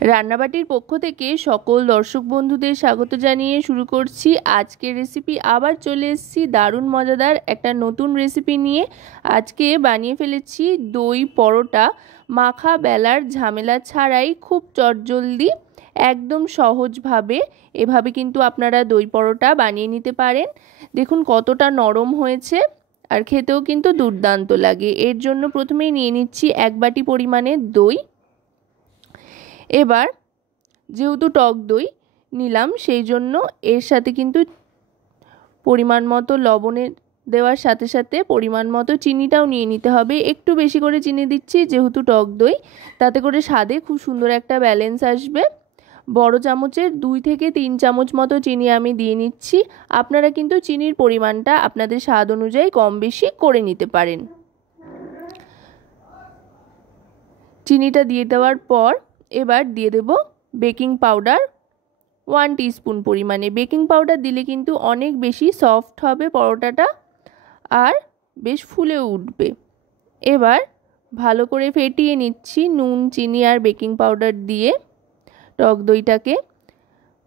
রান্নাবাটির পক্ষ থেকে সকল দর্শক বন্ধুদের স্বাগত জানিয়ে শুরু করছি আজকের রেসিপি। আবার চলে এসেছি দারুণ মজাদার একটা নতুন রেসিপি নিয়ে। আজকে বানিয়ে ফেলেছি দই পরোটা, মাখা বেলার ঝামেলা ছাড়াই খুব চটজলদি একদম সহজভাবে এভাবে কিন্তু আপনারা দই পরোটা বানিয়ে নিতে পারেন। দেখুন কতটা নরম হয়েছে আর খেতেও কিন্তু দুর্দান্ত লাগে। এর জন্য প্রথমেই নিয়ে নিচ্ছি 1 বাটি পরিমাণে দই। এবার যেহেতু টক দই নিলাম সেই জন্য এর সাথে কিন্তু পরিমাণ মতো লবণের দেওয়ার সাথে সাথে পরিমাণ মতো চিনিটাও নিয়ে নিতে হবে। একটু বেশি করে চিনি দিচ্ছি যেহেতু টক দই, তাতে করে স্বাদে খুব সুন্দর একটা ব্যালেন্স আসবে। বড় চামচের 2 থেকে 3 চামচ মতো চিনি আমি দিয়ে নিচ্ছি। আপনারা কিন্তু চিনির পরিমাণটা আপনাদের স্বাদ অনুযায়ী কম বেশি করে নিতে পারেন। চিনিটা দিয়ে দেওয়ার পর এবার দিয়ে দেব বেকিং পাউডার 1 টিস্পুন পরিমাণে। বেকিং পাউডার দিলে কিন্তু অনেক বেশি সফট হবে পরোটাটা আর বেশ ফুলেও উঠবে। এবার ভালো করে ফেটিয়ে নিচ্ছি নুন, চিনি আর বেকিং পাউডার দিয়ে। টক দইটাকে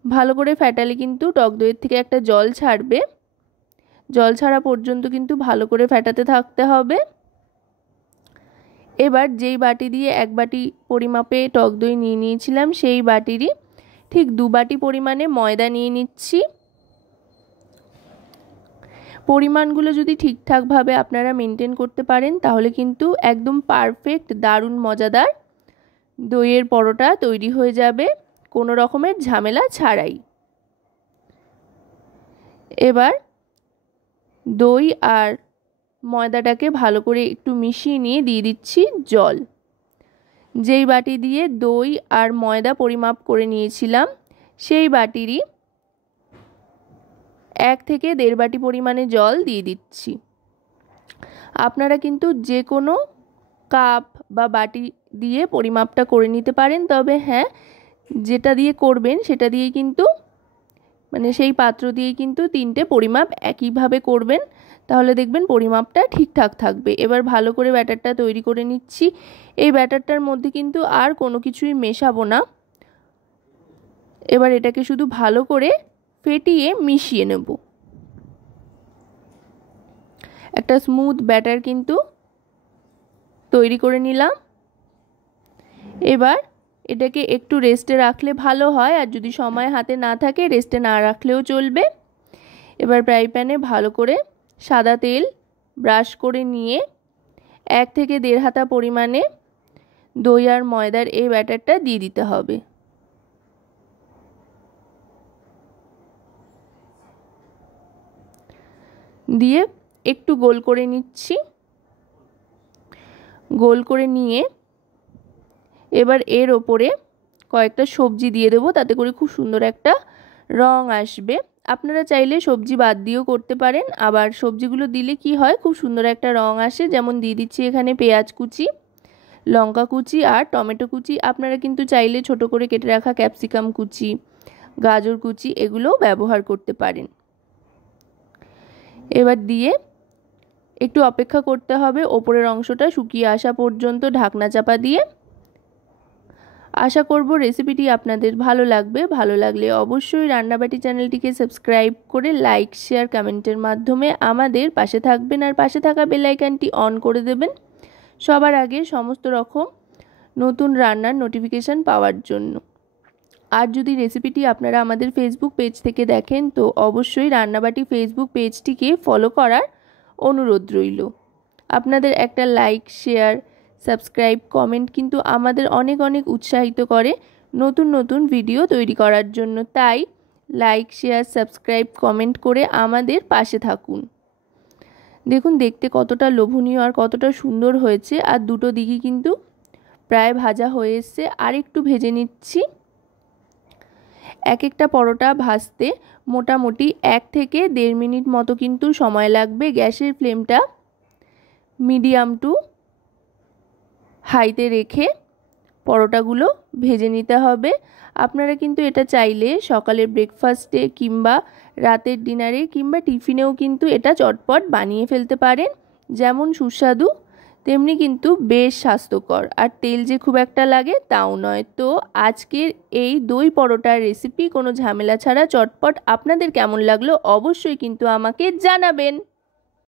ভালো করে ফেটালে কিন্তু টক দইয়ের থেকে একটা জল ছাড়বে। জল ছাড়া পর্যন্ত কিন্তু ভালো করে ফেটাতে থাকতে হবে। এবার যেই বাটি দিয়ে 1 বাটি পরিমাপে টক দই নিয়ে নিয়েছিলাম সেই বাটিরই ঠিক 2 বাটি পরিমাণে ময়দা নিয়ে নিচ্ছি। পরিমাণগুলো যদি ঠিকঠাকভাবে আপনারা মেনটেন করতে পারেন তাহলে কিন্তু একদম পারফেক্ট দারুণ মজাদার দইয়ের পরোটা তৈরি হয়ে যাবে কোনো রকমের ঝামেলা ছাড়াই। এবার দই আর ময়দাটাকে ভালো করে একটু মিশিয়ে নিয়ে দিয়ে দিচ্ছি জল। যেই বাটি দিয়ে দই আর ময়দা পরিমাপ করে নিয়েছিলাম সেই বাটিরই 1 থেকে 1.5 বাটি পরিমাণে জল দিয়ে দিচ্ছি। আপনারা কিন্তু যে কোনো কাপ বা বাটি দিয়ে পরিমাপটা করে নিতে পারেন, তবে হ্যাঁ যেটা দিয়ে করবেন সেটা দিয়ে কিন্তু সেই পাত্র দিয়ে কিন্তু 3টে পরিমাপ একইভাবে করবেন, তাহলে দেখবেন পরিমাপটা ঠিকঠাক থাকবে। এবার ভালো করে ব্যাটারটা তৈরি করে নিচ্ছি। এই ব্যাটারটার মধ্যে কিন্তু আর কোনো কিছুই মেশাবো না। এবার এটাকে শুধু ভালো করে ফেটিয়ে মিশিয়ে নেব। একটা স্মুথ ব্যাটার কিন্তু তৈরি করে নিলাম। এবার এটাকে একটু রেস্টে রাখলে ভালো হয়, আর যদি সময় হাতে না থাকে রেস্টে না রাখলেও চলবে। এবার ফ্রাই প্যানে ভালো করে সাদা তেল ব্রাশ করে নিয়ে 1 থেকে 1.5 হাতা পরিমাণে দই আর ময়দার এই ব্যাটারটা দিয়ে দিতে হবে। দিয়ে একটু গোল করে নিচ্ছি। গোল করে নিয়ে এবার এর ওপরে কয়েকটা সবজি দিয়ে দেবো, তাতে করে খুব সুন্দর একটা রং আসবে। আপনারা চাইলে সবজি বাদ দিয়েও করতে পারেন, আবার সবজিগুলো দিলে কি হয় খুব সুন্দর একটা রং আসে। যেমন দিয়ে দিচ্ছি এখানে পেঁয়াজ কুচি, লঙ্কা কুচি আর টমেটো কুচি। আপনারা কিন্তু চাইলে ছোট করে কেটে রাখা ক্যাপসিকাম কুচি, গাজর কুচি এগুলোও ব্যবহার করতে পারেন। এবার দিয়ে একটু অপেক্ষা করতে হবে ওপরের অংশটা শুকিয়ে আসা পর্যন্ত ঢাকনা চাপা দিয়ে। আশা করব রেসিপিটি আপনাদের ভালো লাগবে। ভালো লাগলে অবশ্যই রান্নাবাটি চ্যানেলটিকে সাবস্ক্রাইব করে লাইক, শেয়ার, কমেন্টের মাধ্যমে আমাদের পাশে থাকবেন আর পাশে থাকা বেল আইকনটি অন করে দেবেন সবার আগে সমস্ত রকম নতুন রান্নার নোটিফিকেশান পাওয়ার জন্য। আর যদি রেসিপিটি আপনারা আমাদের ফেসবুক পেজ থেকে দেখেন তো অবশ্যই রান্নাবাটি ফেসবুক পেজটিকে ফলো করার অনুরোধ রইল। আপনাদের একটা লাইক, শেয়ার, সাবস্ক্রাইব, কমেন্ট কিন্তু আমাদের অনেক অনেক উৎসাহিত করে নতুন নতুন ভিডিও তৈরি করার জন্য। তাই লাইক, শেয়ার, সাবস্ক্রাইব, কমেন্ট করে আমাদের পাশে থাকুন। দেখুন দেখতে কতটা লোভনীয় আর কতটা সুন্দর হয়েছে। আর দুটো দিকই কিন্তু প্রায় ভাজা হয়ে এসছে, আর একটু ভেজে নিচ্ছি। এক একটা পরোটা ভাজতে মোটামুটি 1 থেকে 1.5 মিনিট মতো কিন্তু সময় লাগবে। গ্যাসের ফ্লেমটা মিডিয়াম টু হাইতে রেখে পরোটাগুলো ভেজে নিতে হবে। আপনারা কিন্তু এটা চাইলে সকালের ব্রেকফাস্টে কিংবা রাতের ডিনারে কিংবা টিফিনেও কিন্তু এটা চটপট বানিয়ে ফেলতে পারেন। যেমন সুস্বাদু তেমনি কিন্তু বেশ স্বাস্থ্যকর, আর তেল যে খুব একটা লাগে তাও নয়। তো আজকের এই দই পরোটার রেসিপি কোনো ঝামেলা ছাড়া চটপট আপনাদের কেমন লাগলো অবশ্যই কিন্তু আমাকে জানাবেন।